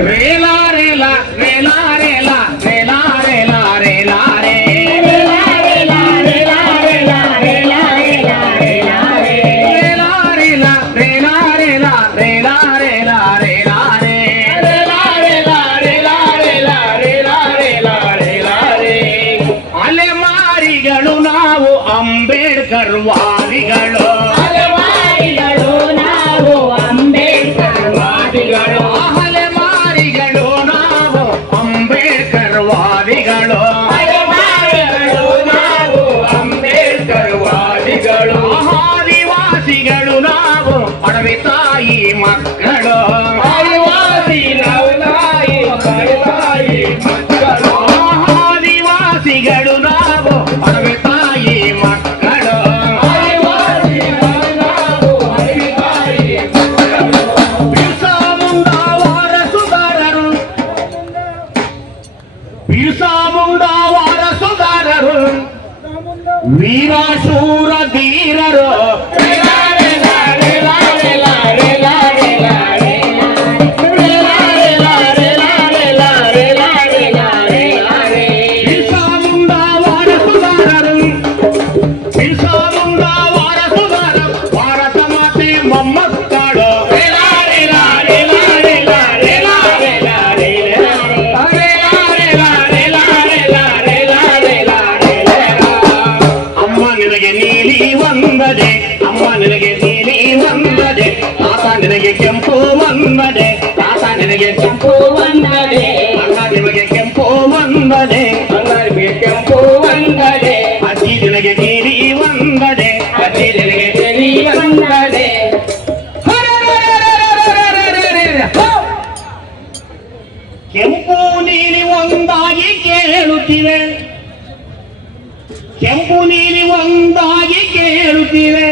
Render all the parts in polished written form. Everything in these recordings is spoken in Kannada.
ರೇಲಾ ರೇಲಾ ರೇಲಾ ರೇಲಾ ರೇಲಾ ರೇಲಾ ರೇಲಾ ರೇ ಅಂಬೇಡ್ಕರ್ ವಾದಿಗಳು ಅಲೆಮಾರಿಗಳು ನಾವು ಅಂಬೇಡ್ಕರ್ ವಾದಿಗಳು ಅಲೆಮಾರಿಗಳು ನಾವು ಅಂಬೇಡ್ಕರ್ ವಾದಿಗಳು ಅಲೆಮಾರಿಗಳು ನಾವು ಅಂಬೇಡ್ಕರ್ ವಾದಿಗಳು ಆದಿವಾಸಿಗಳು ನಾವು ಅಡವಿ ತಾಯಿ ಮಕ್ಕಳು ಆದಿವಾಸಿ ನಾವು ತಾಯಿ ಮಕ್ಕಳು ಆದಿವಾಸಿಗಳು ನಾವು ಅಡವಿ ತಾಯಿ ಮಕ್ಕಳು ಬಿರ್ಸಾ ಮುಂಡಾ ವಾರಸುದಾರರು ಬಿರ್ಸಾ ಮುಂಡಾ ವಾರಸುದಾರರು ವೀರಶೂರ ಧೀರರು ನಿನಗೆ ಕೆಂಪು ವಂದನೆ ತಾತ ನಿನಗೆ ಕೆಂಪು ವಂದನೆ ಅಣ್ಣ ನಿಮಗೆ ಕೆಂಪು ವಂದನೆ ಅಣ್ಣ ನಿಮಗೆ ಕೆಂಪು ವಂದನೆ ಅಜ್ಜಿ ನಿನಗೆ ನೀಲಿ ವಂದನೆ ಅಜ್ಜಿ ನಿನಗೆ ನೀಲಿ ವಂದನೆ ಕೆಂಪು ನೀಲಿ ಒಂದಾಗಿ ಕೇಳುತ್ತಿವೆ ಕೆಂಪು ನೀಲಿ ಒಂದಾಗಿ ಕೇಳುತ್ತಿವೆ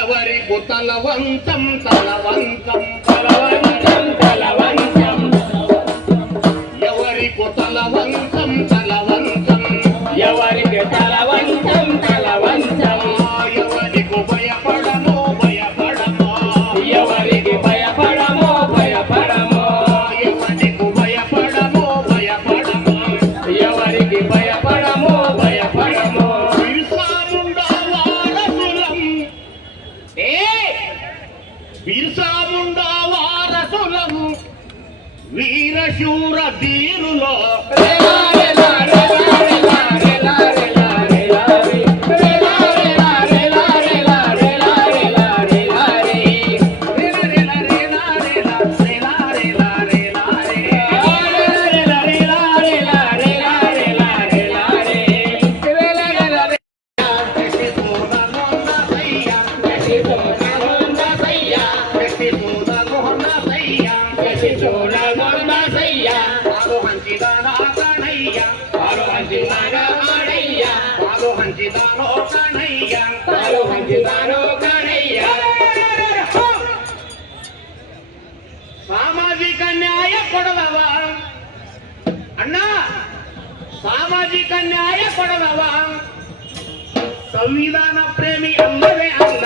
ఎవరికు తలవంతం తలవంతం తలవంతం తలవంతం ఎవరికు తలవంతం తలవంతం ఎవరికి తలవంతం తలవంతం ఎవరికి భయపడమో భయపడమో ఎవరికి భయపడమో భయపడమో ఎవరికి భయపడమో భయపడమో ఎవరికి భయపడమో భయపడమో బిర్సా ముండా వారసులము వీరశూర ధీరులో ಸಾಮಾಜಿಕ ನ್ಯಾಯ ಕೊಡದವ ಅಣ್ಣ ಸಾಮಾಜಿಕ ನ್ಯಾಯ ಕೊಡದವ ಸಂವಿಧಾನ ಪ್ರೇಮಿ ಅಲ್ಲವೇ ಅಲ್ಲ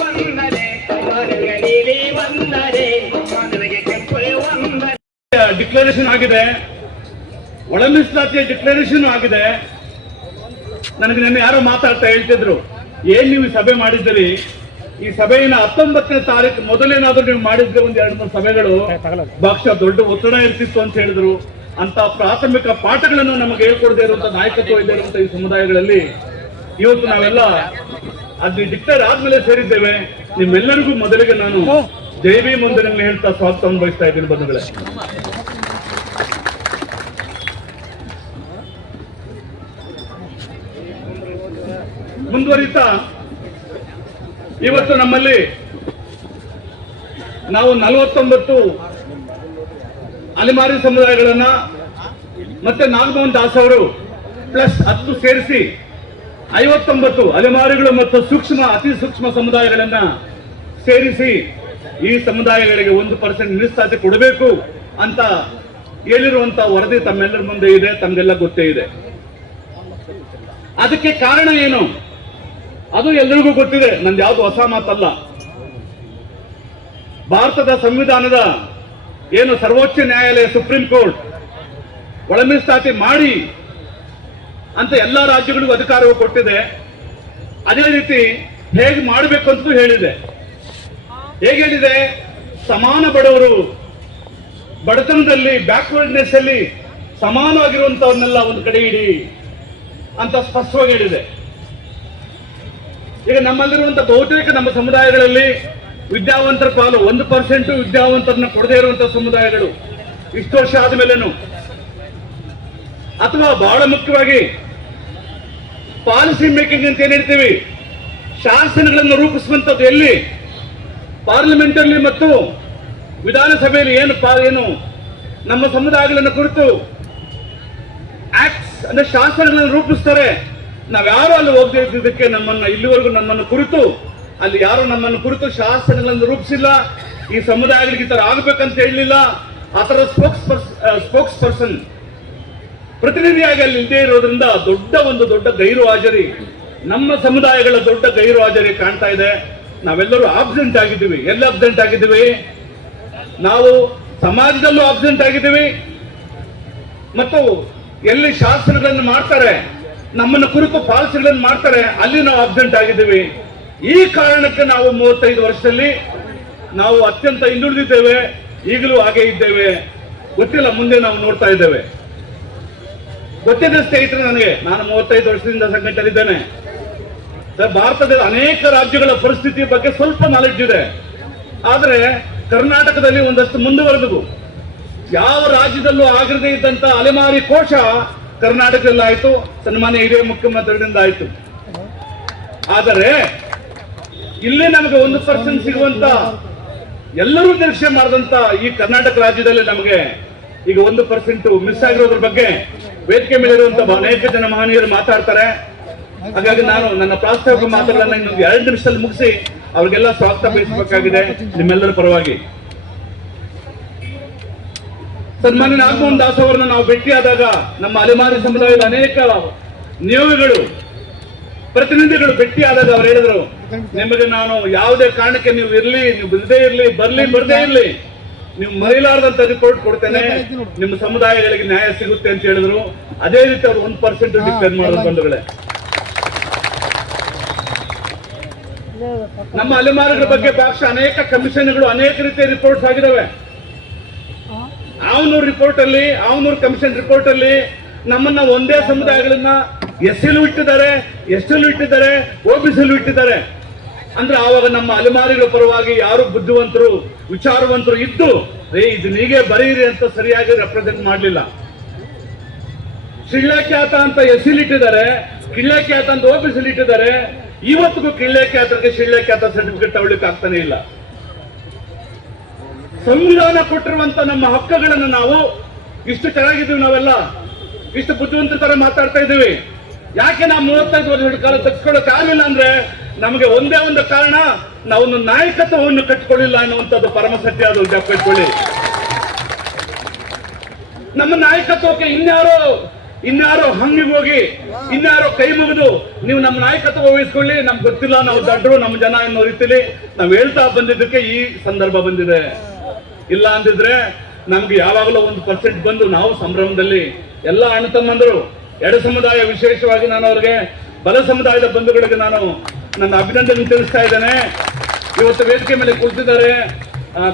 ವಂದನೆ ಡಿಕ್ಲರೇಷನ್ ಆಗಿದೆ, ಒಳ ಮೀಸಲಾತಿಯ ಡಿಕ್ಲರೇಷನ್ ಆಗಿದೆ. ನನಗೆ ನಿನ್ನೆ ಯಾರೋ ಮಾತಾಡ್ತಾ ಹೇಳ್ತಿದ್ರು, ಏನ್ ನೀವು ಸಭೆ ಮಾಡಿದ್ದೀರಿ, ಈ ಸಭೆಯನ್ನ 19ನೇ ತಾರೀಕು ಮೊದಲೇನಾದ್ರೂ ನೀವು ಮಾಡಿದ್ರೆ ಒಂದ್ 2-3 ಸಭೆಗಳು ಬಹುಶಃ ದೊಡ್ಡ ಒತ್ತಡ ಇರ್ತಿತ್ತು ಅಂತ ಹೇಳಿದ್ರು. ಅಂತ ಪ್ರಾಥಮಿಕ ಪಾಠಗಳನ್ನು ನಮಗೆ ಹೇಳ್ಕೊಡದೇ ಇರುವಂತ ನಾಯಕತ್ವ ಇದೆ ಇರುವಂತ ಈ ಸಮುದಾಯಗಳಲ್ಲಿ ಇವತ್ತು ನಾವೆಲ್ಲ ಅದು ಡಿಕ್ಲೇರ್ ಆದ್ಮೇಲೆ ಸೇರಿದ್ದೇವೆ. ನಿಮ್ಮೆಲ್ಲರಿಗೂ ಮೊದಲಿಗೆ ನಾನು ಜೈ ಭೀಮ್ ಒಂದರಲ್ಲಿ ಹೇಳ್ತಾ ಸ್ವಾಗತವನ್ನು ಬಯಸ್ತಾ ಇದ್ದೀನಿ ಬಂಧುಗಳೇ. ಮುಂದುವರಿತಾ ಇವತ್ತು ನಮ್ಮಲ್ಲಿ ನಾವು 49 ಅಲೆಮಾರಿ ಸಮುದಾಯಗಳನ್ನ ಮತ್ತೆ ನಾಗಮೋಹನ್ ದಾಸ್ ಅವರು ಪ್ಲಸ್ 10 ಸೇರಿಸಿ 59 ಅಲೆಮಾರಿಗಳು ಮತ್ತು ಅತಿ ಸೂಕ್ಷ್ಮ ಸಮುದಾಯಗಳನ್ನ ಸೇರಿಸಿ ಈ ಸಮುದಾಯಗಳಿಗೆ 1% ಮೀಸಲಾತಿ ಕೊಡಬೇಕು ಅಂತ ಹೇಳಿರುವಂತ ವರದಿ ತಮ್ಮೆಲ್ಲರ ಮುಂದೆ ಇದೆ, ತಮಗೆಲ್ಲ ಗೊತ್ತೇ ಇದೆ. ಅದಕ್ಕೆ ಕಾರಣ ಏನು ಅದು ಎಲ್ಲರಿಗೂ ಗೊತ್ತಿದೆ, ನಂದು ಯಾವುದು ಹೊಸ ಮಾತಲ್ಲ. ಭಾರತದ ಸಂವಿಧಾನದ ಏನು ಸರ್ವೋಚ್ಚ ನ್ಯಾಯಾಲಯ ಸುಪ್ರೀಂ ಕೋರ್ಟ್ ಒಳ ಮೀಸಲಾತಿ ಮಾಡಿ ಅಂತ ಎಲ್ಲಾ ರಾಜ್ಯಗಳಿಗೂ ಅಧಿಕಾರವು ಕೊಟ್ಟಿದೆ. ಅದೇ ರೀತಿ ಹೇಗೆ ಮಾಡಬೇಕು ಅಂತೂ ಹೇಳಿದೆ. ಹೇಗೆ ಹೇಳಿದೆ? ಸಮಾನ ಬಡವರು ಬಡತನದಲ್ಲಿ ಬ್ಯಾಕ್ವರ್ಡ್ನೆಸ್ ಅಲ್ಲಿ ಸಮಾನವಾಗಿರುವಂತವನ್ನೆಲ್ಲ ಒಂದು ಕಡೆ ಇಡಿ ಅಂತ ಸ್ಪಷ್ಟವಾಗಿ ಹೇಳಿದೆ. ಈಗ ನಮ್ಮಲ್ಲಿರುವಂತಹ ಬಹುತೇಕ ನಮ್ಮ ಸಮುದಾಯಗಳಲ್ಲಿ ವಿದ್ಯಾವಂತರ ಪಾಲು 1% ವಿದ್ಯಾವಂತರನ್ನ ಕೊಡದೇ ಇರುವಂತಹ ಸಮುದಾಯಗಳು ಇಷ್ಟು ವರ್ಷ ಆದ್ಮೇಲೆನು, ಅಥವಾ ಬಹಳ ಮುಖ್ಯವಾಗಿ ಪಾಲಿಸಿ ಮೇಕಿಂಗ್ ಅಂತ ಏನ್ ಹೇಳ್ತೀವಿ, ಶಾಸನಗಳನ್ನು ರೂಪಿಸುವಂತದ್ದು ಎಲ್ಲಿ ಪಾರ್ಲಿಮೆಂಟ್ ಅಲ್ಲಿ ಮತ್ತು ವಿಧಾನಸಭೆಯಲ್ಲಿ ಏನು ನಮ್ಮ ಸಮುದಾಯಗಳನ್ನು ಕುರಿತು ಆಕ್ಟ್ಸ್ ಅಂದ್ರೆ ಶಾಸನಗಳನ್ನು ರೂಪಿಸ್ತಾರೆ. ನಾವ್ಯಾರು ಅಲ್ಲಿ ಹೋಗದೆ ಇದ್ದಕ್ಕೆ ಇಲ್ಲಿವರೆಗೂ ನಮ್ಮನ್ನು ಕುರಿತು ಅಲ್ಲಿ ಯಾರು ನಮ್ಮನ್ನು ಕುರಿತು ಶಾಸನಗಳನ್ನು ರೂಪಿಸಿಲ್ಲ. ಈ ಸಮುದಾಯಗಳಿಗೆ ಈ ತರ ಆಗ್ಬೇಕಂತ ಹೇಳಲಿಲ್ಲ. ಆ ತರ ಸ್ಪೋಕ್ಸ್ ಪರ್ಸನ್ ಪ್ರತಿನಿಧಿಯಾಗಿ ಅಲ್ಲಿ ಇಲ್ಲದೆ ಇರೋದ್ರಿಂದ ದೊಡ್ಡ ಗೈರು ಹಾಜರಿ, ನಮ್ಮ ಸಮುದಾಯಗಳ ದೊಡ್ಡ ಗೈರು ಹಾಜರಿ ಕಾಣ್ತಾ ಇದೆ. ನಾವೆಲ್ಲರೂ ಆಬ್ಸೆಂಟ್ ಆಗಿದ್ದೀವಿ. ಎಲ್ಲಿ ಆಬ್ಸೆಂಟ್ ಆಗಿದ್ದೀವಿ? ನಾವು ಸಮಾಜದಲ್ಲೂ ಆಬ್ಸೆಂಟ್ ಆಗಿದ್ದೀವಿ ಮತ್ತು ಎಲ್ಲಿ ಶಾಸನಗಳನ್ನು ಮಾಡ್ತಾರೆ, ನಮ್ಮನ್ನು ಕುರಿತು ಪಾಲಿಸಿಗಳನ್ನು ಮಾಡ್ತಾರೆ, ಅಲ್ಲಿ ನಾವು ಆಬ್ಸೆಂಟ್ ಆಗಿದ್ದೀವಿ. ಈ ಕಾರಣಕ್ಕೆ ನಾವು 35 ವರ್ಷದಲ್ಲಿ ನಾವು ಅತ್ಯಂತ ಹಿಂದುಳಿದಿದ್ದೇವೆ. ಈಗಲೂ ಹಾಗೆ ಇದ್ದೇವೆ. ಗೊತ್ತಿಲ್ಲ, ಮುಂದೆ ನಾವು ನೋಡ್ತಾ ಇದ್ದೇವೆ. ಗೊತ್ತಿದೆ ಸ್ನೇಹಿತರೆ, ನಾನು 35 ವರ್ಷದಿಂದ ಸಂಘಟನೆಯಲ್ಲಿದ್ದೇನೆ. ಭಾರತದ ಅನೇಕ ರಾಜ್ಯಗಳ ಪರಿಸ್ಥಿತಿ ಬಗ್ಗೆ ಸ್ವಲ್ಪ ನಾಲೆಡ್ಜ್ ಇದೆ. ಆದರೆ ಕರ್ನಾಟಕದಲ್ಲಿ ಒಂದಷ್ಟು ಮುಂದುವರೆದು ಯಾವ ರಾಜ್ಯದಲ್ಲೂ ಆಗಿರದೇ ಇದ್ದಂತ ಅಲೆಮಾರಿ ಕೋಶ ಕರ್ನಾಟಕದಲ್ಲಿ ಆಯ್ತು, ಸನ್ಮಾನ್ಯ ಹಿರಿಯ ಮುಖ್ಯಮಂತ್ರಿಗಳಿಂದ ಆಯ್ತು. ಆದರೆ ಇಲ್ಲಿ ನಮಗೆ 1% ಸಿಗುವಂತ ಎಲ್ಲರೂ ನಿರೀಕ್ಷೆ ಮಾಡಿದಂತ ಈ ಕರ್ನಾಟಕ ರಾಜ್ಯದಲ್ಲಿ ನಮಗೆ ಈಗ 1% ಮಿಸ್ ಆಗಿರೋದ್ರ ಬಗ್ಗೆ ವೇದಿಕೆ ಮೇಲೆ ಇರುವಂತಹ ಅನೇಕ ಜನ ಮಹನೀಯರು ಮಾತಾಡ್ತಾರೆ. ಹಾಗಾಗಿ ನಾನು ನನ್ನ ಪ್ರಾಸ್ತಾವಿಕ ಮಾತುಗಳನ್ನ ಇನ್ನೊಂದು 2 ನಿಮಿಷದಲ್ಲಿ ಮುಗಿಸಿ ಅವ್ರಿಗೆಲ್ಲ ಸ್ವಾಗತ ಬಯಸಬೇಕಾಗಿದೆ ನಿಮ್ಮೆಲ್ಲರ ಪರವಾಗಿ. ಸನ್ಮಾನ್ಯ ನಾಗಮೋಹನ್ ದಾಸ್ ಅವರನ್ನ ನಾವು ಭೇಟಿಯಾದಾಗ ನಮ್ಮ ಅಲೆಮಾರಿ ಸಮುದಾಯದ ಅನೇಕ ನಿಯೋಗಗಳು ಪ್ರತಿನಿಧಿಗಳು ಭೇಟಿಯಾದಾಗ ಅವ್ರು ಹೇಳಿದ್ರು, ನಿಮಗೆ ನಾನು ಯಾವುದೇ ಕಾರಣಕ್ಕೆ ನೀವು ಇರ್ಲಿ, ನೀವು ಬಿಡದೇ ಇರ್ಲಿ, ಬರದೇ ಇರ್ಲಿ, ನೀವು ಮರೆಯಲಾರದಂತ ರಿಪೋರ್ಟ್ ಕೊಡ್ತೇನೆ, ನಿಮ್ಮ ಸಮುದಾಯಗಳಿಗೆ ನ್ಯಾಯ ಸಿಗುತ್ತೆ ಅಂತ ಹೇಳಿದ್ರು. ಅದೇ ರೀತಿ ಅವರು 1% ಡಿಕ್ಲೇರ್ ಮಾಡೋದು ಬಂಧುಗಳೇ. ನಮ್ಮ ಅಲೆಮಾರಿಗಳ ಬಗ್ಗೆ ಭಾಷೆ ಅನೇಕ ಕಮಿಷನ್ಗಳು ಅನೇಕ ರೀತಿಯ ರಿಪೋರ್ಟ್ಸ್ ಆಗಿದ್ದಾವೆ. ಆವನೂರು ರಿಪೋರ್ಟ್ ಅಲ್ಲಿ, ಆವನೂರು ಕಮಿಷನ್ ರಿಪೋರ್ಟ್ ಅಲ್ಲಿ ನಮ್ಮನ್ನ ಒಂದೇ ಸಮುದಾಯಗಳನ್ನ ಎಸ್ಸಿಲೂ ಇಟ್ಟಿದ್ದಾರೆ, ಎಸ್ಟಿಲೂ ಇಟ್ಟಿದ್ದಾರೆ, ಓಬಿಸಿಲೂ ಇಟ್ಟಿದ್ದಾರೆ. ಅಂದ್ರೆ ಆವಾಗ ನಮ್ಮ ಅಲೆಮಾರಿಗಳ ಪರವಾಗಿ ಯಾರು ಬುದ್ಧಿವಂತರು ವಿಚಾರವಂತರು ಇದ್ದು ಇದು ನೀಗೆ ಬರೀರಿ ಅಂತ ಸರಿಯಾಗಿ ರೆಪ್ರೆಸೆಂಟ್ ಮಾಡಲಿಲ್ಲ. ಶಿಳ್ಳೆಖ್ಯಾತ ಅಂತ ಎಸ್ಸಿಲ್ ಇಟ್ಟಿದ್ದಾರೆ, ಕಿಳ್ಳೆಖ್ಯಾತ ಅಂತ ಓಬಿಸಿಲ್ ಇಟ್ಟಿದ್ದಾರೆ. ಇವತ್ತಿಗೂ ಕಿಳ್ಳೆಖ್ಯಾತರಿಗೆ ಶಿಳ್ಳೆಖ್ಯಾತ ಸರ್ಟಿಫಿಕೇಟ್ ತಗೊಳ್ಳಿಕ್ಕೆ ಆಗ್ತಾನೆ ಇಲ್ಲ. ಸಂವಿಧಾನ ಕೊಟ್ಟಿರುವಂತ ನಮ್ಮ ಹಕ್ಕುಗಳನ್ನು ನಾವು ಇಷ್ಟು ಚೆನ್ನಾಗಿದ್ದೀವಿ, ನಾವೆಲ್ಲ ಇಷ್ಟು ಬುದ್ಧಿವಂತರ ತರ ಮಾತಾಡ್ತಾ ಇದ್ದೀವಿ. ಯಾಕೆ ನಾವು 35 ವರ್ಷಗಳ ಕಾಲ ತಗ್ಸ್ಕೊಳ್ಳೋಕೆ ಆಗಲಿಲ್ಲ ಅಂದ್ರೆ ನಮಗೆ ಒಂದೇ ಒಂದು ಕಾರಣ, ನಾವೊಂದು ನಾಯಕತ್ವವನ್ನು ಕಟ್ಟಿಕೊಳ್ಳಿಲ್ಲ ಅನ್ನುವಂಥದ್ದು ಪರಮ ಸತ್ಯ. ಅದು ಜಪ್ಪಿಟ್ಕೊಳ್ಳಿ. ನಮ್ಮ ನಾಯಕತ್ವಕ್ಕೆ ಇನ್ಯಾರೋ ಹಂಗಿಗೆ ಹೋಗಿ ಇನ್ಯಾರೋ ಕೈ ಮುಗಿದು ನೀವು ನಮ್ಮ ನಾಯಕತ್ವ ವಹಿಸ್ಕೊಳ್ಳಿ, ನಮ್ಗೆ ಗೊತ್ತಿಲ್ಲ, ನಾವು ದಡ್ರು, ನಮ್ಮ ಜನ ಅನ್ನೋ ರೀತಿಲಿ ನಾವು ಹೇಳ್ತಾ ಬಂದಿದ್ದಕ್ಕೆ ಈ ಸಂದರ್ಭ ಬಂದಿದೆ. ಇಲ್ಲ ಅಂದಿದ್ರೆ ನಮ್ಗೆ ಯಾವಾಗಲೂ 1% ಬಂದು ನಾವು ಸಂಭ್ರಮದಲ್ಲಿ ಎಲ್ಲ ಅಣ್ಣ ತಮ್ಮಂದರು ಎಡ ಸಮುದಾಯ ವಿಶೇಷವಾಗಿ ನಾನು ಅವ್ರಿಗೆ ಬಲ ಸಮುದಾಯದ ಬಂಧುಗಳಿಗೆ ನಾನು ನನ್ನ ಅಭಿನಂದನೆ ತಿಳಿಸ್ತಾ ಇದ್ದೇನೆ. ಇವತ್ತು ವೇದಿಕೆ ಮೇಲೆ ಕುಳಿತಿದ್ದಾರೆ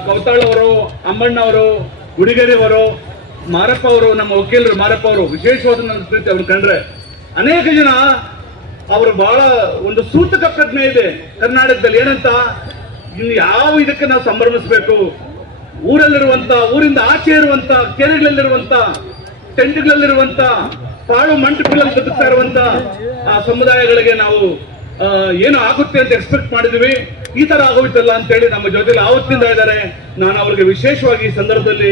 ಕೌತಾಳ್ ಅವರು, ಅಮ್ಮಣ್ಣ ಅವರು, ಗುಡಿಗೆರೆ ಅವರು, ಮಾರಪ್ಪ ಅವರು, ನಮ್ಮ ವಕೀಲರು ಮಾರಪ್ಪ ಅವರು. ವಿಶೇಷವಾದ ನನ್ನ ಪ್ರೀತಿ ಅವ್ರು ಕಂಡ್ರೆ ಅನೇಕ ಜನ ಅವರು ಬಹಳ ಒಂದು ಸೂತಕ ಪ್ರಜ್ಞೆ ಇದೆ ಕರ್ನಾಟಕದಲ್ಲಿ. ಏನಂತ, ಇನ್ನು ಯಾವ ಇದಕ್ಕೆ ನಾವು ಸಂಭ್ರಮಿಸಬೇಕು, ಊರಲ್ಲಿರುವಂತ, ಊರಿಂದ ಆಚೆ ಇರುವಂತ ಕೆರೆಗಳಲ್ಲಿರುವಂತ, ಟೆಂಟ್ಗಳಲ್ಲಿರುವಂತ, ಪಾಳು ಮಂಟಪಗಳಲ್ಲಿ ಬದುಕ್ತಾ ಇರುವಂತ ಆ ಸಮುದಾಯಗಳಿಗೆ ನಾವು ಏನು ಆಗುತ್ತೆ ಅಂತ ಎಕ್ಸ್ಪೆಕ್ಟ್ ಮಾಡಿದ್ವಿ. ಈ ತರ ಆಗೋಯ್ತಲ್ಲ ಅಂತೇಳಿ ನಮ್ಮ ಜೊತೆಲಿ ಆವತ್ತಿಂದ ಇದ್ದಾರೆ. ನಾನು ಅವ್ರಿಗೆ ವಿಶೇಷವಾಗಿ ಈ ಸಂದರ್ಭದಲ್ಲಿ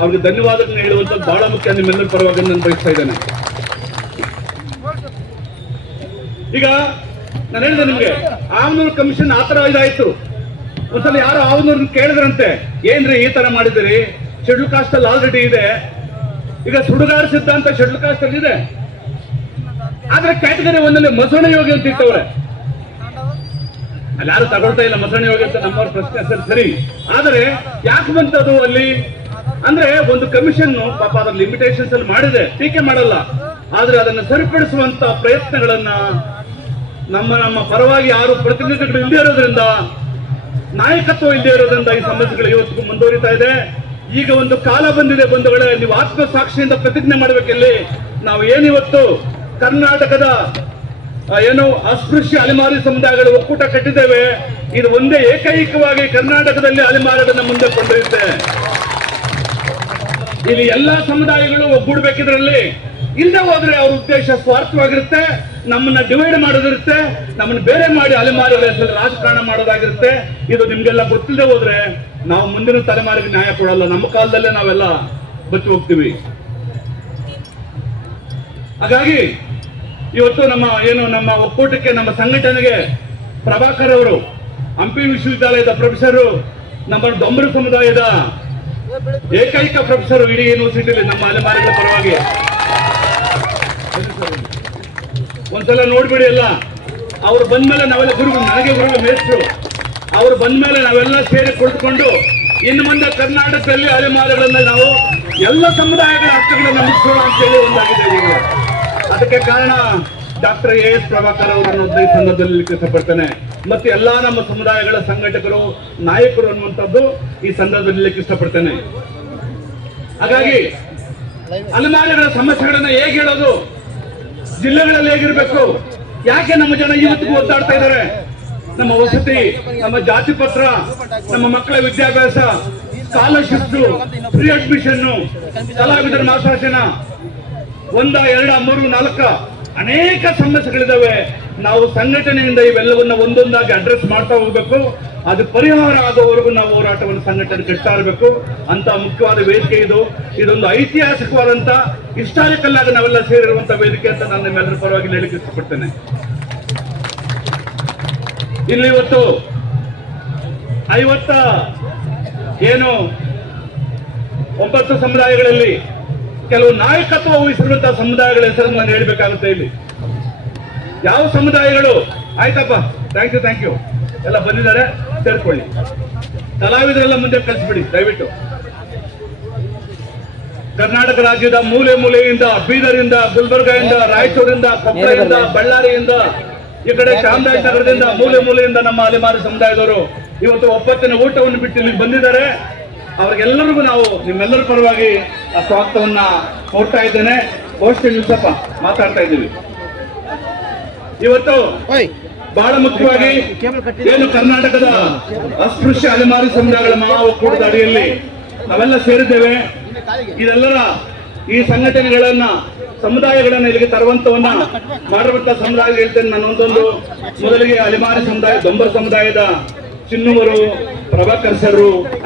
ಅವ್ರಿಗೆ ಧನ್ಯವಾದಗಳನ್ನ ಹೇಳುವಂಥದ್ದು ಬಹಳ ಮುಖ್ಯ. ನಿಮ್ಮೆಲ್ಲರ ಪರವಾಗಿ ನಾನು ಬಯಸ್ತಾ ಇದ್ದೇನೆ. ಈಗ ನಾನು ಹೇಳಿದೆ ನಿಮ್ಗೆ, ಆವನೂರು ಕಮಿಷನ್ ಆ ತರ ಇದಾಯ್ತು. ಒಂದ್ಸಲ ಯಾರು ಆವನೂರ್ನ ಕೇಳಿದ್ರಂತೆ, ಏನ್ರಿ ಈ ತರ ಮಾಡಿದಿರಿ, ಶೆಡ್ಯೂಲ್ ಕಾಸ್ಟ್ ಅಲ್ಲಿ ಆಲ್ರೆಡಿ ಇದೆ. ಈಗ ಸುಡುಗಾಡ ಸಿದ್ಧಾಂತ ಶೆಡ್ಯೂಲ್ ಕಾಸ್ಟ್ ಅಲ್ಲಿ ಇದೆ, ಆದ್ರೆ ಕ್ಯಾಟಗರಿ ಒಂದಲ್ಲಿ ಮಸಣ ಯೋಗಿ ಅಂತ ಇಟ್ಟವ್ರೆ. ಅಲ್ಲಿ ಯಾರು ತಗೊಳ್ತಾ ಇಲ್ಲ ಮಸಣ ಯೋಗಿ ಅಂತ ನಮ್ಮವ್ರ ಪ್ರಶ್ನೆ ಸರಿ. ಆದರೆ ಯಾಕೆ ಬಂತದು ಅಲ್ಲಿ ಅಂದ್ರೆ, ಒಂದು ಕಮಿಷನ್ ಪಾಪ ಅದರ ಲಿಮಿಟೇಷನ್ಸ್ ಅಲ್ಲಿ ಮಾಡಿದೆ, ಟೀಕೆ ಮಾಡಲ್ಲ. ಆದ್ರೆ ಅದನ್ನು ಸರಿಪಡಿಸುವಂತ ಪ್ರಯತ್ನಗಳನ್ನ ನಮ್ಮ ಪರವಾಗಿ ಯಾರು ಪ್ರತಿನಿಧಿಗಳು ಇಲ್ಲದೆ ಇರೋದ್ರಿಂದ, ನಾಯಕತ್ವ ಇಲ್ಲದೆ ಇರೋದ್ರಿಂದ ಈ ಸಮಸ್ಯೆಗಳು ಇವತ್ತಿಗೂ ಮುಂದುವರಿತಾ ಇದೆ. ಈಗ ಒಂದು ಕಾಲ ಬಂದಿದೆ ಬಂಧುಗಳೇ, ನೀವು ಆತ್ಮಸಾಕ್ಷಿಯಿಂದ ಪ್ರತಿಜ್ಞೆ ಮಾಡಬೇಕಿಲ್ಲಿ. ನಾವು ಏನಿವತ್ತು ಕರ್ನಾಟಕದ ಏನು ಅಸ್ಪೃಶ್ಯ ಅಲೆಮಾರಿ ಸಮುದಾಯಗಳ ಒಕ್ಕೂಟ ಕಟ್ಟಿದ್ದೇವೆ, ಇದು ಒಂದೇ ಏಕೈಕವಾಗಿ ಕರ್ನಾಟಕದಲ್ಲಿ ಅಲೆಮಾರಿಗಳನ್ನ ಮುಂದೆ ಕೊಂಡೊಯ್ಯುತ್ತೆ. ಇಲ್ಲಿ ಎಲ್ಲಾ ಸಮುದಾಯಗಳು ಒಗ್ಗೂಡ್ಬೇಕಿದ್ರಲ್ಲಿ. ಇಲ್ಲದೆ ಹೋದ್ರೆ ಅವ್ರ ಉದ್ದೇಶ ಸ್ವಾರ್ಥವಾಗಿರುತ್ತೆ, ನಮ್ಮನ್ನ ಡಿವೈಡ್ ಮಾಡೋದಿರುತ್ತೆ, ನಮ್ಮನ್ನ ಬೇರೆ ಮಾಡಿ ಅಲೆಮಾರಿಗಳ ಹೆಸರಲ್ಲಿ ರಾಜಕಾರಣ ಮಾಡೋದಾಗಿರುತ್ತೆ. ಇದು ನಿಮ್ಗೆಲ್ಲ ಗೊತ್ತಿಲ್ಲದೆ ಹೋದ್ರೆ ನಾವು ಮುಂದಿನ ತಲೆಮಾರಿಗೆ ನ್ಯಾಯ ಕೊಡಲ್ಲ. ನಮ್ಮ ಕಾಲದಲ್ಲೇ ನಾವೆಲ್ಲ ಬಚ್ಚಿ ಹೋಗ್ತೀವಿ. ಹಾಗಾಗಿ ಇವತ್ತು ನಮ್ಮ ಒಕ್ಕೂಟಕ್ಕೆ, ನಮ್ಮ ಸಂಘಟನೆಗೆ ಪ್ರಭಾಕರ್ ಅವರು, ಹಂಪಿ ವಿಶ್ವವಿದ್ಯಾಲಯದ ಪ್ರೊಫೆಸರು, ನಮ್ಮ ದೊಂಬರ ಸಮುದಾಯದ ಏಕೈಕ ಪ್ರೊಫೆಸರ್ ಇಡೀ ಯೂನಿವರ್ಸಿಟಿಯಲ್ಲಿ ನಮ್ಮ ಅಲೆಮಾರಿಗಳ ಪರವಾಗಿ. ಒಂದ್ಸಲ ನೋಡ್ಬಿಡಿ ಎಲ್ಲ, ಅವ್ರು ಬಂದ್ಮೇಲೆ ನಾವೆಲ್ಲ ಗುರುಗಳು, ನನಗೆ ಗುರುಗಳು ಮೇಷ್ಟ್ರು, ಅವ್ರು ಬಂದ್ಮೇಲೆ ನಾವೆಲ್ಲ ಸೇರಿ ಕುಳಿತುಕೊಂಡು ಇನ್ನು ಮುಂದೆ ಕರ್ನಾಟಕದಲ್ಲಿ ಅಲೆಮಾರಿಗಳನ್ನ ನಾವು ಎಲ್ಲ ಸಮುದಾಯಗಳ ಹಕ್ಕುಗಳನ್ನ ಮುಗಿಸೋಣ ಅಂತೇಳಿ ಒಂದಾಗಿದೆ ಈಗ. ಅದಕ್ಕೆ ಕಾರಣ ಡಾಕ್ಟರ್ ಎಸ್ ಪ್ರಭಾಕರ್ ಅವರನ್ನು ಈ ಸಂದರ್ಭದಲ್ಲಿ ಇಷ್ಟಪಡ್ತೇನೆ. ಮತ್ತೆ ಎಲ್ಲಾ ನಮ್ಮ ಸಮುದಾಯಗಳ ಸಂಘಟಕರು, ನಾಯಕರು ಅನ್ನುವಂಥದ್ದು ಈ ಸಂದರ್ಭದಲ್ಲಿ ಇಷ್ಟಪಡ್ತೇನೆ. ಹಾಗಾಗಿ ಅಲೆಮಾರಿಗಳ ಸಮಸ್ಯೆಗಳನ್ನ ಹೇಗೆ ಹೇಳೋದು, ಜಿಲ್ಲೆಗಳಲ್ಲಿ ಹೇಗಿರ್ಬೇಕು, ಯಾಕೆ ನಮ್ಮ ಜನ ಇವತ್ತಿಗೂ ಒದ್ದಾಡ್ತಾ ಇದ್ದಾರೆ, ನಮ್ಮ ವಸತಿ, ನಮ್ಮ ಜಾತಿ ಪತ್ರ, ನಮ್ಮ ಮಕ್ಕಳ ವಿದ್ಯಾಭ್ಯಾಸ, ಸ್ಕಾಲರ್ಶಿಪ್, ಫ್ರೀ ಅಡ್ಮಿಷನ್, ಕಲಾವಿದರ ಮಾಸಾಶನ, 1, 2, 3, 4 ಅನೇಕ ಸಮಸ್ಯೆಗಳಿದಾವೆ. ನಾವು ಸಂಘಟನೆಯಿಂದ ಇವೆಲ್ಲವನ್ನ ಒಂದೊಂದಾಗಿ ಅಡ್ರೆಸ್ ಮಾಡ್ತಾ ಹೋಗ್ಬೇಕು. ಅದು ಪರಿಹಾರ ಆಗೋವರೆಗೂ ನಾವು ಹೋರಾಟವನ್ನು ಸಂಘಟನೆ ಕಟ್ತಾ ಇರಬೇಕು ಅಂತ ಮುಖ್ಯವಾದ ವೇದಿಕೆ ಇದು. ಇದೊಂದು ಐತಿಹಾಸಿಕವಾದಂತ ಹಿಸ್ಟಾರಿಕಲ್ ಆಗಿ ನಾವೆಲ್ಲ ಸೇರಿರುವಂತ ವೇದಿಕೆ ಅಂತ ನಾನು ನಿಮ್ಮೆಲ್ಲರ ಪರವಾಗಿ ಹೇಳಲಿಕ್ಕೆ ಇಷ್ಟಪಡ್ತೇನೆ. ಇಲ್ಲಿ ಇವತ್ತು 9 ಸಮುದಾಯಗಳಲ್ಲಿ ಕೆಲವು ನಾಯಕತ್ವ ವಹಿಸಿರುವಂತಹ ಸಮುದಾಯಗಳ ಹೆಸರನ್ನು ನಾನು ಹೇಳ್ಬೇಕಾಗುತ್ತೆ. ಇಲ್ಲಿ ಯಾವ ಸಮುದಾಯಗಳು, ಆಯ್ತಪ್ಪ, ಥ್ಯಾಂಕ್ ಯು ಎಲ್ಲ ಬಂದಿದ್ದಾರೆ, ಸೇರ್ಕೊಳ್ಳಿ. ಕಲಾವಿದರೆಲ್ಲ ಮುಂದೆ ಕಳಿಸ್ಬಿಡಿ ದಯವಿಟ್ಟು. ಕರ್ನಾಟಕ ರಾಜ್ಯದ ಮೂಲೆ ಮೂಲೆಯಿಂದ, ಬೀದರಿಂದ, ಗುಲ್ಬರ್ಗದಿಂದ, ರಾಯಚೂರಿಂದ, ಕೊಪ್ಪಳದಿಂದ, ಬಳ್ಳಾರಿಯಿಂದ, ಈ ಕಡೆ ಚಾಮರಾಜನಗರದಿಂದ, ಮೂಲೆ ಮೂಲೆಯಿಂದ ನಮ್ಮ ಅಲೆಮಾರಿ ಸಮುದಾಯದವರು ಇವತ್ತು ಒಪ್ಪತ್ತಿನ ಊಟವನ್ನು ಬಿಟ್ಟು ಇಲ್ಲಿ ಬಂದಿದ್ದಾರೆ. ಅವ್ರಿಗೆಲ್ಲರಿಗೂ ನಾವು ನಿಮ್ಮೆಲ್ಲರ ಪರವಾಗಿ ಆ ಸ್ವಾಗತವನ್ನ ಕೋರ್ತಾ ಇದ್ದೇನೆ. ಗೋಷ್ಠಿ ನಿಲ್ಸಪ್ಪ ಮಾತಾಡ್ತಾ ಇದ್ದೀವಿ. ಇವತ್ತು ಬಹಳ ಮುಖ್ಯವಾಗಿ ಏನು ಕರ್ನಾಟಕದ ಅಸ್ಪೃಶ್ಯ ಅಲೆಮಾರಿ ಸಮುದಾಯಗಳ ಮಹಾ ಒಕ್ಕೂಟದ ಅಡಿಯಲ್ಲಿ ನಾವೆಲ್ಲ ಸೇರಿದ್ದೇವೆ. ಇದೆಲ್ಲರ ಈ ಸಂಘಟನೆಗಳನ್ನ, ಸಮುದಾಯಗಳನ್ನ ಇಲ್ಲಿಗೆ ತರುವಂತವನ್ನ ಮಾಡಿರುವಂತ ಸಮುದಾಯ ಹೇಳ್ತೇನೆ ನಾನು ಒಂದೊಂದು. ಮೊದಲಿಗೆ ಅಲೆಮಾರಿ ಸಮುದಾಯ, ದೊಂಬರ ಸಮುದಾಯದ ಚಿನ್ನೂರು, ಪ್ರಭಾಕರ್ ಸರ್,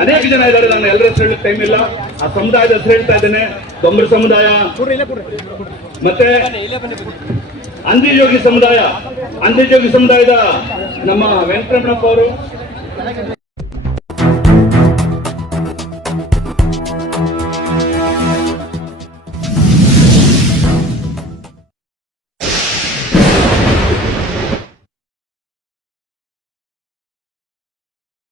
ಅನೇಕ ಜನ ಇದ್ದಾರೆ. ನಾನು ಎಲ್ಲರ ಹೆಸರು ಹೇಳಲಿಕ್ಕೆ ಟೈಮ್ ಇಲ್ಲ. ಆ ಸಮುದಾಯದ ಹೆಸರು ಹೇಳ್ತಾ ಇದ್ದೇನೆ. ದೊಂಬರ ಸಮುದಾಯ, ಮತ್ತೆ ಅಂದಿಜೋಗಿ ಸಮುದಾಯದ ನಮ್ಮ ವೆಂಕಟರಮಣಪ್ಪ ಅವರು,